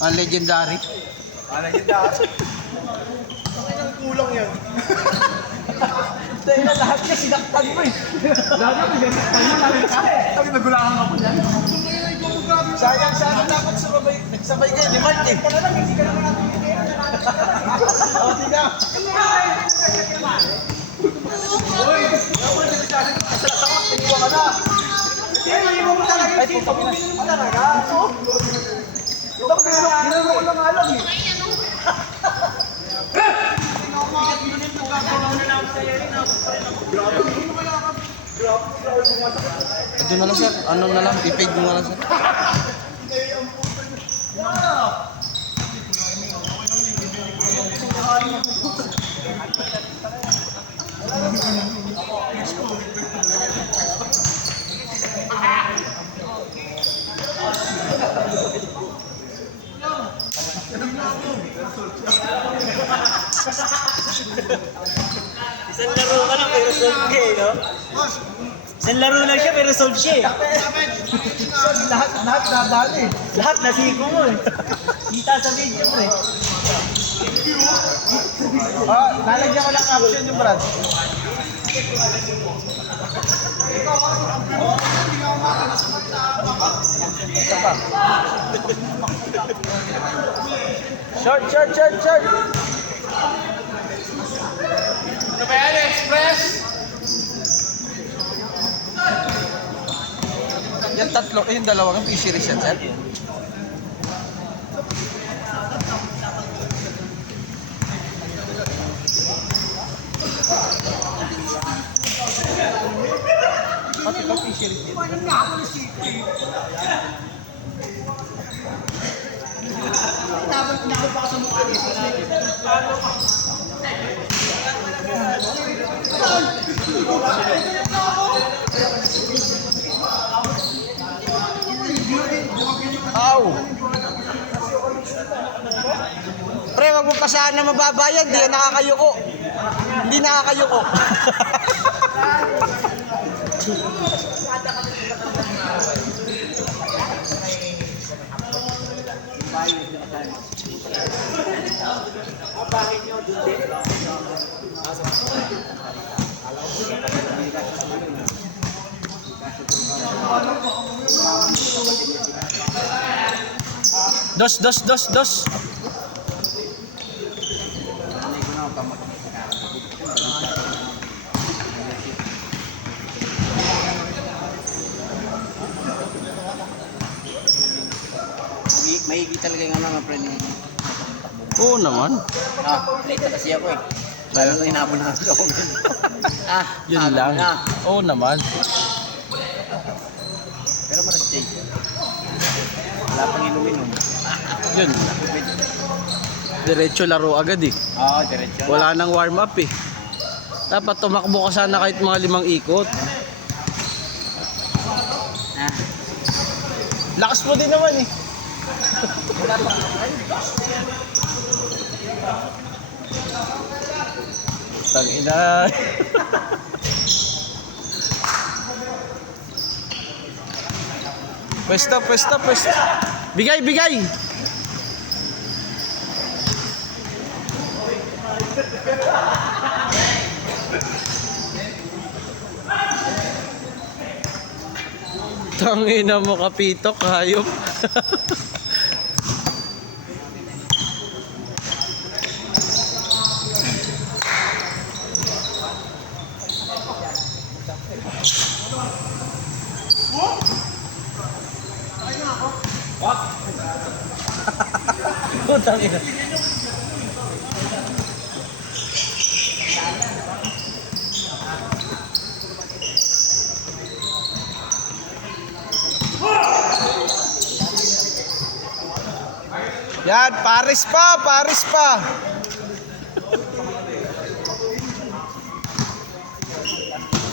Ang legendary. Legendary. Ang kulang yan. Dahil na lahat niya sinaktan mo eh. Lahat mo sinaktan mo. Sabi nagulangan ako dyan. Sayang sana dapat nagsabay kayo ni Mark eh. O, tingnan. Uy! Ako hindi masyadong kasalasakot. Iniwa ka na. Hindi mo talaga yung sito. Bumili mo talaga. Ito, ginano ko lang alam eh. Ito na lang sir. Ano na lang? I-fade mo na lang sir. Isang laro ka lang pero solve siya eh, no? Isang laro lang siya pero solve siya eh. Lahat nadali. Lahat nasiko mo eh. Kita sa video mo eh. Lalagyan ko lang caption yung Brad. Isa pa. Short. Ano ba yan, Express? Yung tatlo, yung dalawa ng fisheries yan, sir. Pati ba fisheries din? Aw! Pre, wag mo pasahan na mababayan, di yan nakakayuko. Hindi nakakayuko. Dos. Mahigit talaga yung ano mga friend yung... Oo naman. Late na kasi ako eh. Lalo na inabon na ako. Yun lang. Oo naman. Pero marastay. Wala pang inumin. Yun. Diretso laro agad eh. Oo, diretso. Wala nang warm up eh. Dapat tumakbo ka sana kahit mga 5 ikot. Lakas mo din naman eh. Tangina. Pwesto. Bigay. Tangina mo kapitok, hayop. Putang ina. Yan, Paris pa.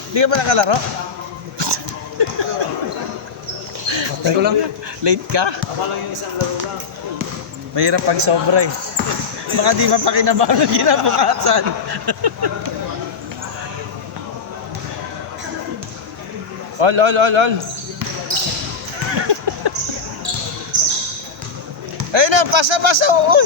Hindi ka ba nakalaro? Teko lang, late ka? Ako lang yung isang laro lang. Mahirap pag sobra eh. Baka di mapakinabangan kinabukasan. All. Ayun na, pasa-pasa, uy.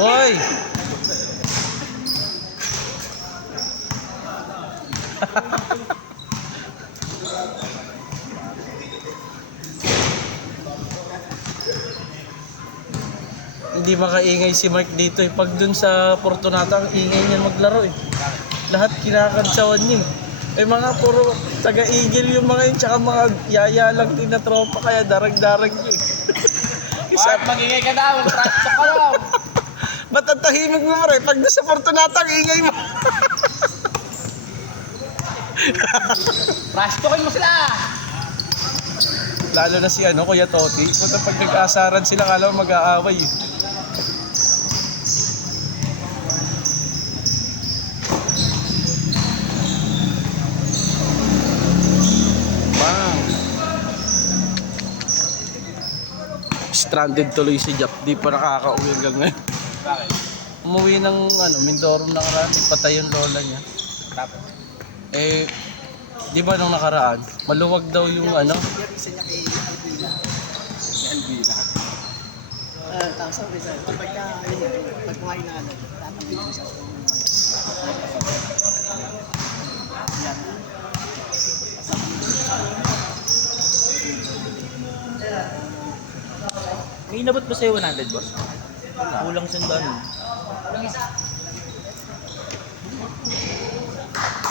Oy! Hindi makaingay si Mark dito eh. Pag dun sa Fortunato, ang ingay niya maglaro eh. Lahat kinakantsawan niya eh. Mga puro taga-igil yung mga yun, tsaka mga yaya lang din na tropa, kaya darag-darag niya eh. Mark, mag-ingay ka daw. Trash ka daw. Ba't ang tahimik mo Mar? Pag dun sa Fortunato, ang ingay mo. Trash talking mo sila. Lalo na si Kuya Toti. Punta pag nag-aasaran sila, kala mo mag-aaway eh. Bang! Stranded tuloy si Jap. Di pa nakaka-uwi hanggang ngayon. Bakit? Umuwi ng Mindoro nakaraan. Patay yung lola niya. Tapos? Eh, di ba nung nakaraan, maluwag daw yung Isa niya kay Albina. Albina? Tapos sabi sa pag kumain na tatangin ko sa May inabot ba sa'yo 100, boss? Kulang sandaan.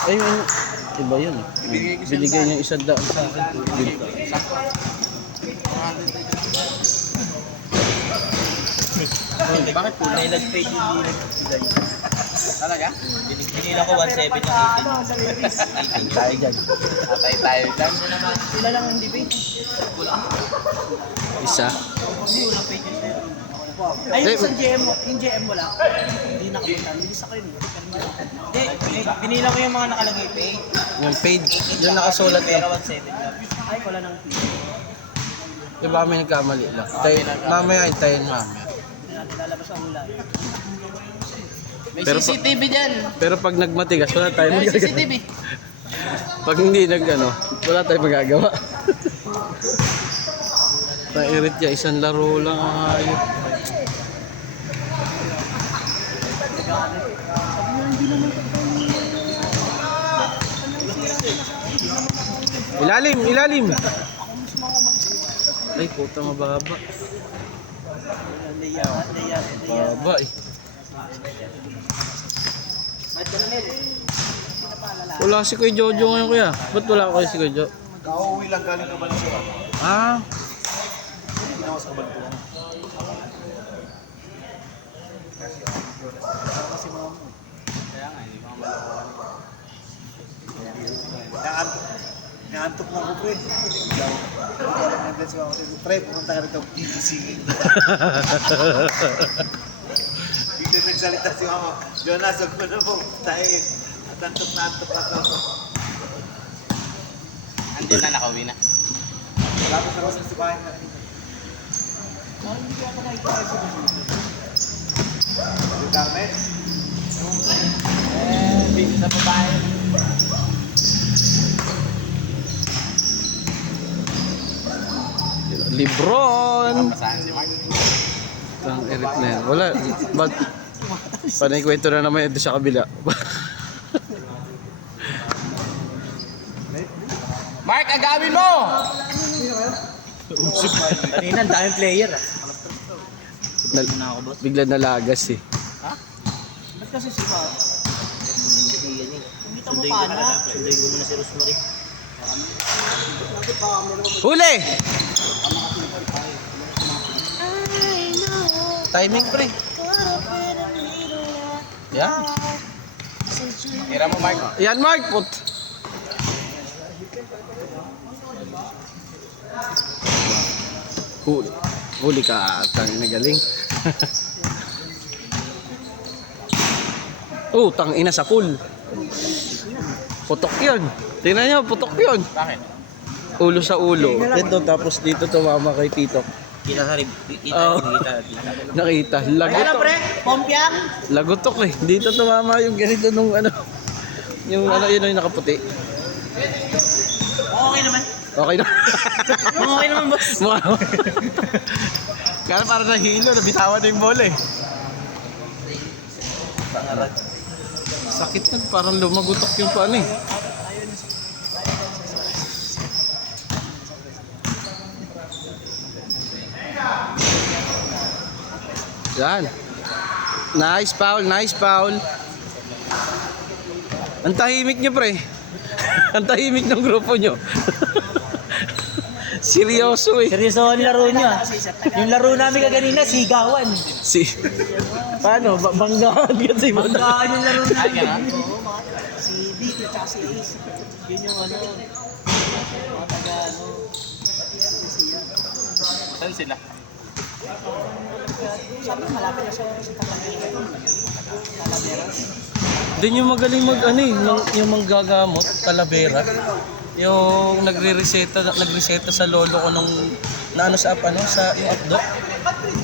ayun, iba yun. Binigay niya 100 sa akin. Bakit po? May nag-paid yung bilang bigay. Talaga? Binila ko 1.7 yung 18. Tayo dyan. Atay tayo dyan. Sila lang ang debate. Isa. Hindi, walang paid yung sir. Ay, Eh, yung GM mo, yung GM mo lang. Hindi nakapunta. Hindi sa kayo. Hindi, binila ko yung mga nakalagay paid. Yung paid, yung nakasulat Pero lang. 1.7 lang. Ay, wala nang Yung ba kami nagkamali lang. Mamaya hintayin mamaya. lalabas ang hula. May Pero CCTV dyan. Pero pag nagmatigas, wala tayong May magagawa. CCTV. Pag hindi wala tayong magagawa. Nairit niya, isang laro lang ang hayop. Ilalim, ilalim! Ay, puta mababa. Baba eh. Wala si Kuya Jojo ngayon kuya. Ba't wala kayo si Kuya Jojo? Kauwi lang galing ka ba na siya? Ah, Ginawa sa kabantuan. Kasi mga mo. Kaya nga, hindi mga malakuan. Naantok na ko, pre. Nag-bless ako kasi, pre, pumunta ka rito, gigisingin. Bigla nagsalita si mama, Jonas, huwag mo na po, tayo. At antok na ako. Andun na, nakauwi na. Wala pa sa rosas sa bahay na. Hindi ko ako nakikita sa dito. Yung Carmen? Busy sa babae. Libron! Saan si Mark? Ang erit na yan. Wala. Ba't? Panay kwento na naman ito sa kabila. Mark, agawin mo! Kanina, ang daming player ah. Bigla nalagas eh. Ba't kasi si Mark? Sunday ko na. Sunday ko muna si Rosemary. Huli! Timing pre. Yan. Tira mo, Mark. Yan Mark. Put. Huli ka. Tangina galing. Tangina sa pool. Putok yun. Tingnan nyo, putok yun. Bakit? Ulo sa ulo. Ito, tapos dito tumama kay Tito. Kita sa rib. Oo. Nakita. Lagotok. Pompiang? Lagotok eh. Dito tumama yung ganito nung ano. Yung ano yun yung nakaputi. Okay naman. Okay na. Okay naman, boss. Mukha. Kaya parang nahilo. Nabitawan na yung bola eh. Sakit na. Parang lumagutok yung paano eh. Yan. Nice foul, nice foul. Ang tahimik nyo, pre. Ang tahimik ng grupo nyo. Seryoso eh. Seryoso ang laro niyo. Yung laro namin kaganina, sigawan. Si... Paano? Banggaan kasi. Banggaan yung laro namin. Si Vic at si Ace. Yun yung ano. Mga taga ano. Saan sila? Sabi malapit na sa Talavera. Din yung magaling mag ano eh, yung manggagamot, Talavera. Yung nagreseta sa lolo ko nung naano sa ano sa yung updok.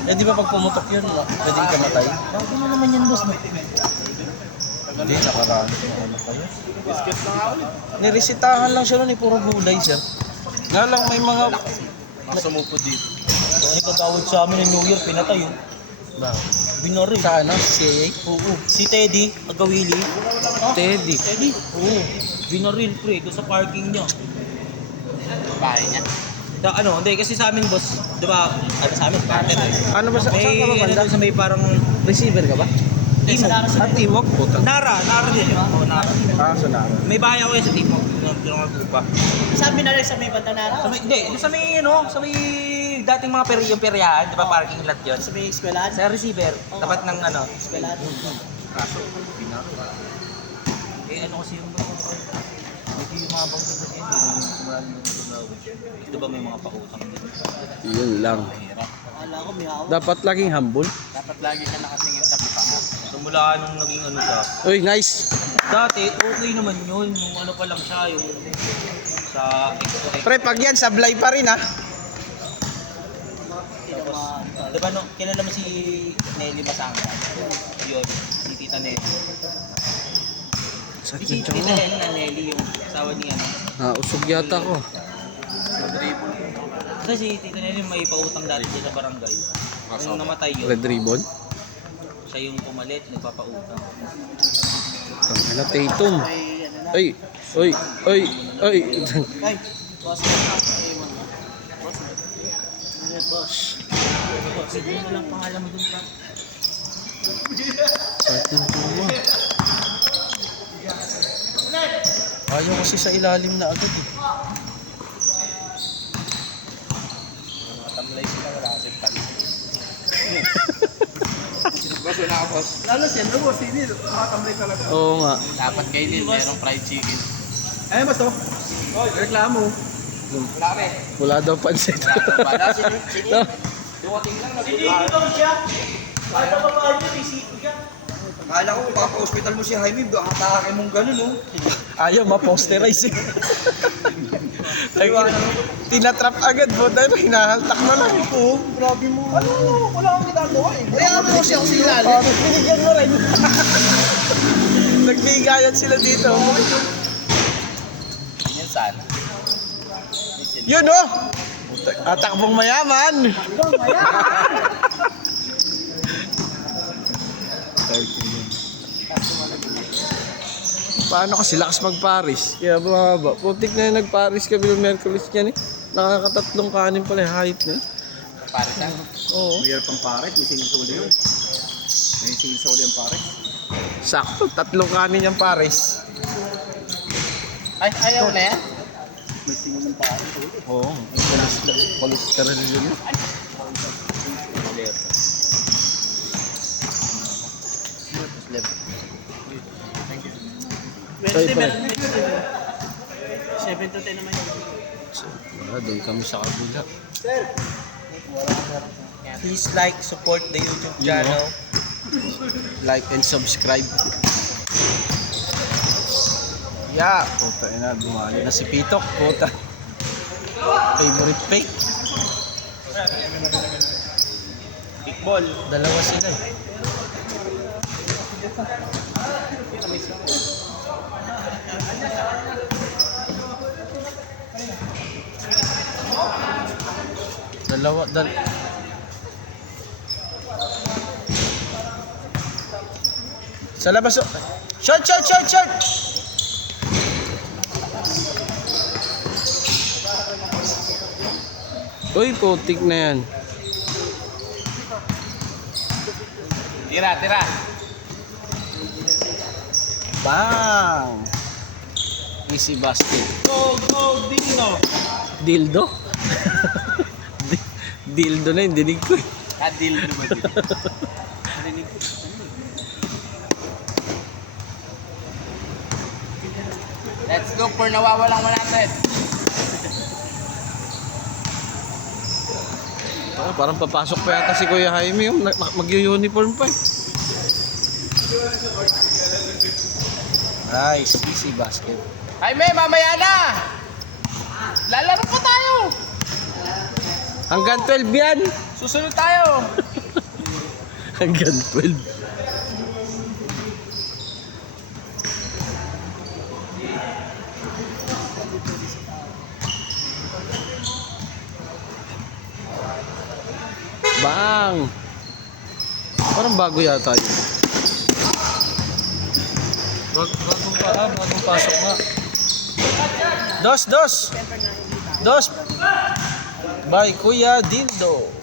Eh di ba pag pumutok yun, pwedeng kamatay? Bago na naman yan, boss. Hindi, nakaraan. Ano kayo? Niresetahan lang siya nun eh, puro gulay sir. Nga lang may mga... Sumupod dito. So, ano kagawad sa amin ng New Year, pinatay yun. Binori. Sa ano? Si Oo. Si Teddy, Agawili. Teddy. Teddy? Oo. Binaril, pre, doon sa parking niya. Bahay niya? Ano, hindi, kasi sa amin, boss, di ba, ano sa amin, partner eh. Ano ba sa... May, Saan ka ba ano banda? doon sa may parang, Receiver ka ba? Timog. At Timog? Puta. Nara din yun. Oo, Nara. Ah, so Nara. May bahay ako yun sa Timog, doon ako pa. Sabi na rin sa may banda na Sa may, hindi, doon sa may, ano, sa may dating mga yung peryahan, di ba, parking lot yun. sa may eskwelahan. Sa receiver, tapat ng ano, Eskwelahan. kaso, binaro. Eh, ano kasi yung hindi yung mga bangsa sa yun, marami ng tulawin. Di ba may mga pautang din? Yun lang. Mahirap. Akala ko may hawak. Dapat laging humble. Dapat lagi ka nakatingin sa paa. So mula nung naging ano siya, Uy, nice. dati okay naman yun, yung ano pa lang siya, yung sa Pre, pag yan, sablay pa rin ah. di ba no, kilala mo si Nelly Masanga? Yun, si Tita Nelly. Sa Si Tita Nelly na Nelly yung asawa ni ano. usog yata ko. Kasi si Tita Nelly may pautang dati sa barangay. Nung namatay yun, Red ribbon. siya yung pumalit, nagpapautang. Tangina, Tatum. May ano na. Ay, ay, ay, ay. Ay, boss. Ay, mga. Boss. Ano boss? Sige mo lang pangalan mo dun pa. Sakit ng tuwa. Ayaw kasi sa ilalim na agad eh. Tamlay sila, wala kasi pala. Lalo siyempre boss, hindi. Makatambay talaga. Oo nga. Dapat kay Lil, merong fried chicken. Ay, boss to. Reklamo. Wala daw pansit. Sinipitaw siya. Kahit ang babae niya, may sipig ka. Kala ko papa-hospital mo si Jaime, atake mong gano'n, no? Ayaw, ma-posterize eh. Tinatrap agad po dahil hinahaltak na lang. Oo, grabe mo. Ano? Wala akong ginagawa eh. Kaya mo siya ako sa ilalim. Oh, binigyan mo rin. Nagbigayan sila dito. Yan sana. Yun oh! Takbong mayaman. Paano kasi lakas mag-Paris? Kaya bumaba. Putik na yung nag-Paris kami ng Merkulis niyan eh. Nakakatatlong kanin pala yung height na. Para sa Oo. Mayroon pang paret, may singil sa uli yun. May singil sa uli ang paret. Sakto, tatlong kanin yung Paris. Ay, ayaw na yan? May singil ng paret sa uli. Oo. Cholesterol yun. Wednesday, Ay, meron din. 7 to 10 naman yun. Wala, doon kami sa kabila. Please like, support the YouTube You know. channel. Like and subscribe. Yeah, puta ina, dumali na si Pitok, puta. Favorite fake. Kickball. Dalawa sila eh. Dal Sa labas. Shot, shot, shot, shot. Uy, putik na yan. Tira, tira. Bang! Easy basket. Go, go, Dino. Dildo? Dildo na yung dinig ko eh. Kadil naman dito. Let's go for nawawalang 100. Parang papasok pa yata si Kuya Jaime yung mag-uniform pa eh. Nice, easy basket. Jaime, mamaya na! Lalaro pa tayo! Hanggang 12 yan! Susunod tayo! Hanggang 12. Bang! Parang bago yata yun. Bagong pasok nga. Dos! Dos! By Kuya Dildo.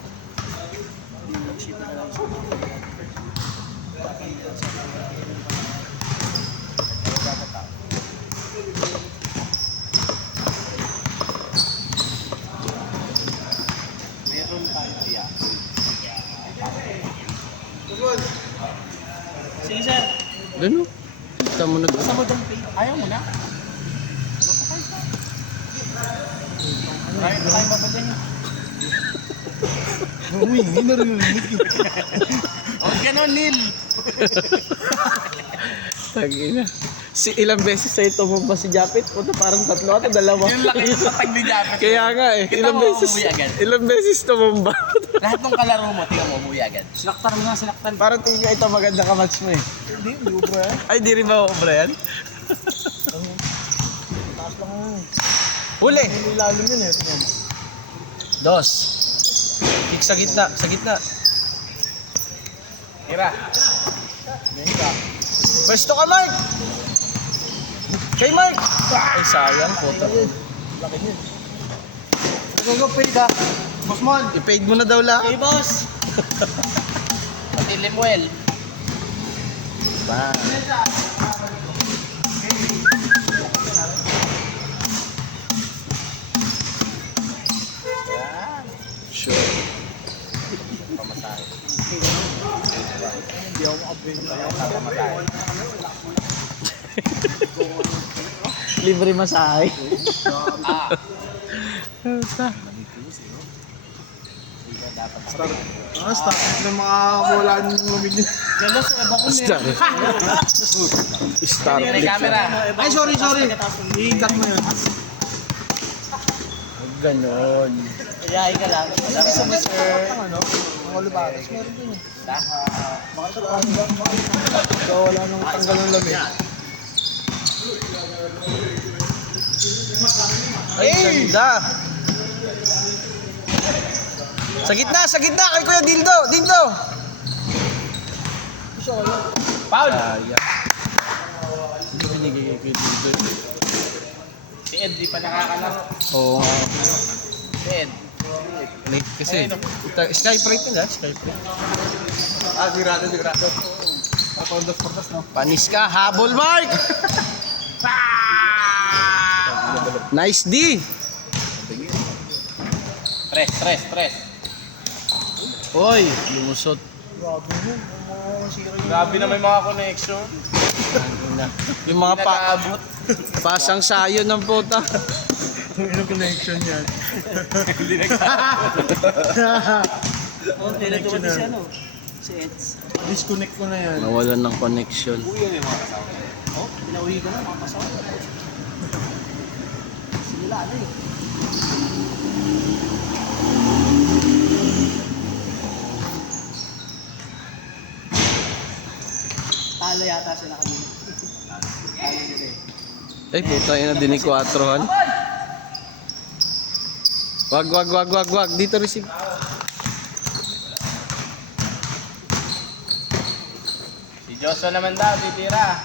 Sige, sir. Gano? Kita mo na doon. Sa mo dong pay. Ayaw mo na? Ayaw na tayo babagyan yun. Humingi na rin. Huwag ganon, Neil. Tagina. Ilang beses sa'yo tumumba si Japit? Punta parang tatlo at dalawa. Yung laki yung tatag ni Japet. Kaya nga eh. Kita mo, umuwi agad. Ilang beses tumumba. Lahat ng kalaro mo, tingnan mo, umuwi agad. Sinaktan mo nga, sinaktan. Parang tingin ito maganda ka-match mo eh. Hindi ubra yan. Ay, di rin ba obra yan? Taas lang mo. Huli! Hindi lalim yun eh. Tingnan mo. Dos. Kick sa gitna. Sa gitna. Tira. Ganyan ka. Pwesto ka, Mark! Kay Mark! Ay, sayang. Puta. Laki niya. Go, paid ah. Boss Mon. I-paid mo na daw lahat. Hey, boss. Pati Lemuel. Bang. Sure. Pamatay. Hindi ako makabili. Pamatay. Libre masahe. Ah. Start ng mga wala nang lumigyan. Galos, eba ko Star. Star May flip. camera. Ay, sorry. I-cut mo yun. Ganon. Iyahay ka lang. Sabi sa mo, sir. Mga lubatas, meron din eh. So, wala nang tanggal ng lamig. Ay, ganda. Sa gitna kay Kuya Dildo. Dildo. Paul! Hindi binigay kay Kuya Dildo. Si Ed, di pa nakakalap. Oo nga. Si Ed. Late kasi. Skype rate nila, Skype rate. Ah, sigurado. Portas, no? Panis ka, habol Mark! Nice D! Tres. Oy, lumusot. Grabe na may mga connection. Yung mga Nag-aabot. pasang sayo ng puta. Ano connection yan? Oh, tinatawag si ano? Si Eds. Disconnect ko na yan. Nawalan ng connection. Uy, may mga kasama. Oh, pinauwi ka na mga kasama. wala na eh. Talo yata sila kanina. Talo nila eh. Ay, puta ina din ni 4han. Wag. Dito receive. Si Joshua naman daw, titira.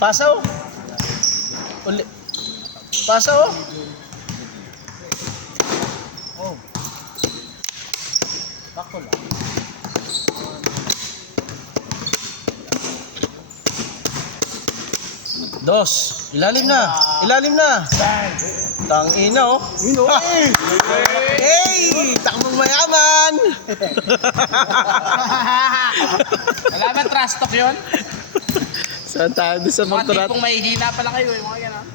Pasaw. Uli. Pasaw. Oh. Bako lang. Dos. Ilalim na. Ilalim na. Tangina oh. Yun o. Hey! Takbong mayaman! Wala ba trash talk yun? Saan tayo doon sa Mga Fortunato? tipong mahihina pala kayo eh, mga gano'n.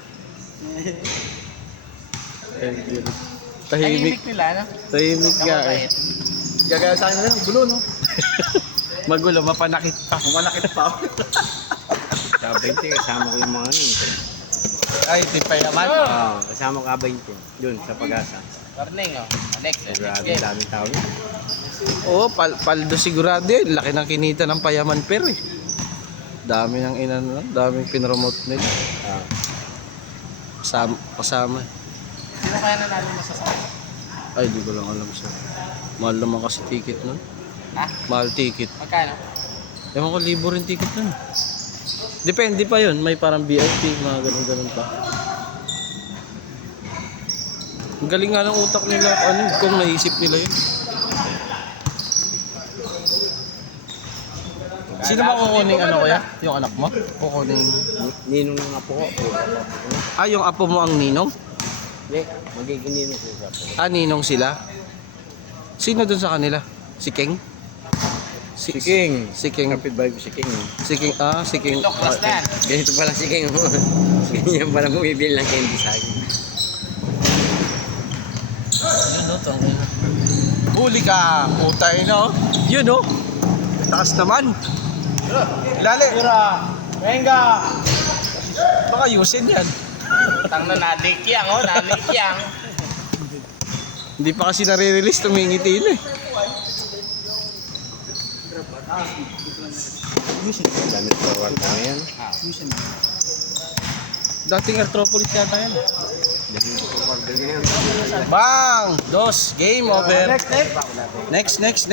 Tahimik. nila, no? Tahimik nga eh. Gagaya sa akin na rin, gulo, no? Magulo, mapanakit pa. Manakit pa ako. Sa 20, kasama ko yung mga yun. Ay, tipay naman. Kasama ko ka 20. Yun, sa Pag-asa. Warning, oh. Next, Grabe, daming tao yun. Oo, paldo sigurado yun. Laki ng kinita ng payaman pero eh. Dami ng inano, daming pinromote nila. Kasama. Sino kaya nanalo masasama? Ay, di ko lang alam sir. Mahal naman kasi ticket nun. Ha? Mahal ticket. Magkano? Ewan ko, libo rin ticket nun. Depende pa yun. May parang VIP, mga ganun-ganun pa. Ang galing nga ng utak nila. Ano, kung naisip nila yun. Sino ba kukuning ano kaya? Yung anak mo? Kukuning... Ninong ng apo ko. Ah, yung apo mo ang ninong? Hindi, magiging ninong ko sa apo. Ah, ninong sila? Sino dun sa kanila? Si King? Si King. Si King. Kapit-bahay ko si King. Si King. Ah, si King. Lock plus na. Ganito pala si King. Ganyan pala bumibili ng candy sa akin. Yun o, huli ka, putay no? Yun o. Taas naman. Lali. Tira! Venga! Baka yusin yan. Tang na nadikyang, oh. Nadikyang. Hindi pa kasi nare-release, tumingiti na eh. Damit forward na yan. Dating Artropolis yata yan. Damit forward na yan. Bang! Dos, game over. Next. Next.